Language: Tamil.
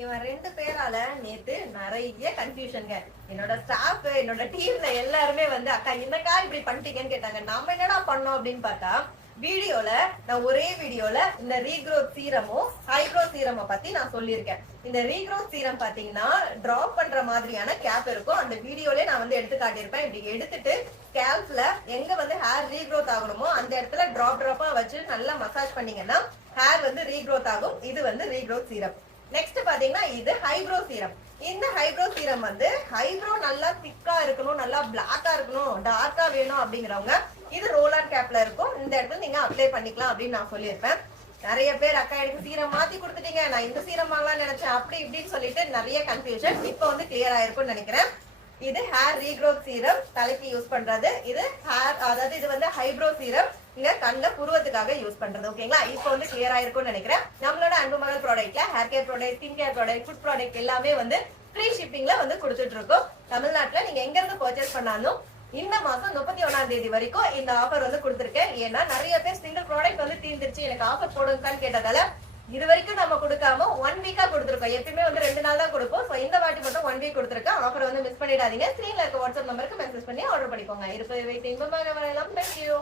இவன் 2 பேரால நேத்து நிறைய கன்ஃபியூஷன்ங்க. என்னோட ஸ்டாஃப், என்னோட டீம்ல எல்லாருமே வந்து அக்கா என்னக்கா இப்படி பண்ணிட்டீங்கன்னு கேட்டாங்க. நம்ம என்னடா பண்ணோம் அப்படின்னு பார்த்தா, நான் ஒரே வீடியோல இந்த ரீக்ரோத் சீரமும் ஹைப்ரோ சீரமை பத்தி நான் சொல்லியிருக்கேன். இந்த ரீக்ரோத் சீரம் பாத்தீங்கன்னா டிராப் பண்ற மாதிரியான கேப் இருக்கும். அந்த வீடியோல நான் வந்து எடுத்து காட்டியிருப்பேன். இப்படி எடுத்துட்டு ஸ்கேல்ப்ல எங்க வந்து ஹேர் ரீக்ரோத் ஆகணுமோ அந்த இடத்துல டிராப்பா வச்சு நல்லா மசாஜ் பண்ணீங்கன்னா ஹேர் வந்து ரீக்ரோத் ஆகும். இது வந்து ரீக்ரோத் சீரம். நெக்ஸ்ட் பாத்தீங்கன்னா இது ஹைப்ரோ சீரம். இந்த ஹைப்ரோ சீரம் வந்து ஹைப்ரோ நல்லா திக்கா இருக்கணும், நல்லா பிளாக்கா இருக்கணும், டார்க்கா வேணும் அப்படிங்கிறவங்க இது ரோல் ஆன் கேப்ல இருக்கும். இந்த இடத்துல நீங்க அப்ளை பண்ணிக்கலாம் அப்படின்னு நான் சொல்லியிருப்பேன். நிறைய பேர் அக்கா எனக்கு சீரம் மாத்தி கொடுத்துட்டீங்க, நான் இந்த சீரம் வாங்கலாம்னு நினைச்சேன் அப்படி இப்படின்னு சொல்லிட்டு நிறைய கன்ஃபியூஷன். இப்போ வந்து கிளியர் ஆயிருக்கும்னு நினைக்கிறேன். இது ஹேர் ரீக்ரோத் சீரம், தலைக்கு யூஸ் பண்றது. இது ஹேர், அதாவது இது வந்து ஹைப்ரோ சீரம், இங்க கண்ட புருவத்துக்காக யூஸ் பண்றது. ஓகேங்களா, இப்போ வந்து கிளியர் ஆயிருக்கும்னு நினைக்கிறேன். நம்மளோட அன்பு மகள் ப்ராடக்ட்ல hair care product, skin care product, food product எல்லாமே வந்து ஃப்ரீ ஷிப்பிங்ல வந்து கொடுத்துட்டு இருக்கோம். தமிழ்நாட்டுல நீங்க எங்க இருந்து பர்ச்சேஸ் பண்ணாலும் இந்த மாசம் 31ஆம் தேதி வரைக்கும் இந்த ஆஃபர் வந்து கொடுத்துருக்கேன். ஏன்னா நிறைய பேர் சிங்கிள் ப்ராடக்ட் வந்து தீர்ந்துருச்சு, எனக்கு ஆஃபர் போடுங்கன்னு கேட்டதால இது வரைக்கும் நம்ம கொடுக்காம 1 வீக்கா கொடுத்துருக்கோம். எப்பயுமே வந்து 2 நாள் தான் கொடுப்போம். ஸோ இந்த வாட்டி மட்டும் 1 வீக் கொடுத்துருக்கேன். ஆஃபர் வந்து மிஸ் பண்ணிடாதீங்க. ஸ்கிரீன்ல இருக்க வாட்ஸ்அப் நம்பருக்கு மெசேஜ் பண்ணி ஆர்டர் பண்ணிக்கோங்க. இருப்பதை வைத்து இன்பமாக வரலாம். தேங்க்யூ.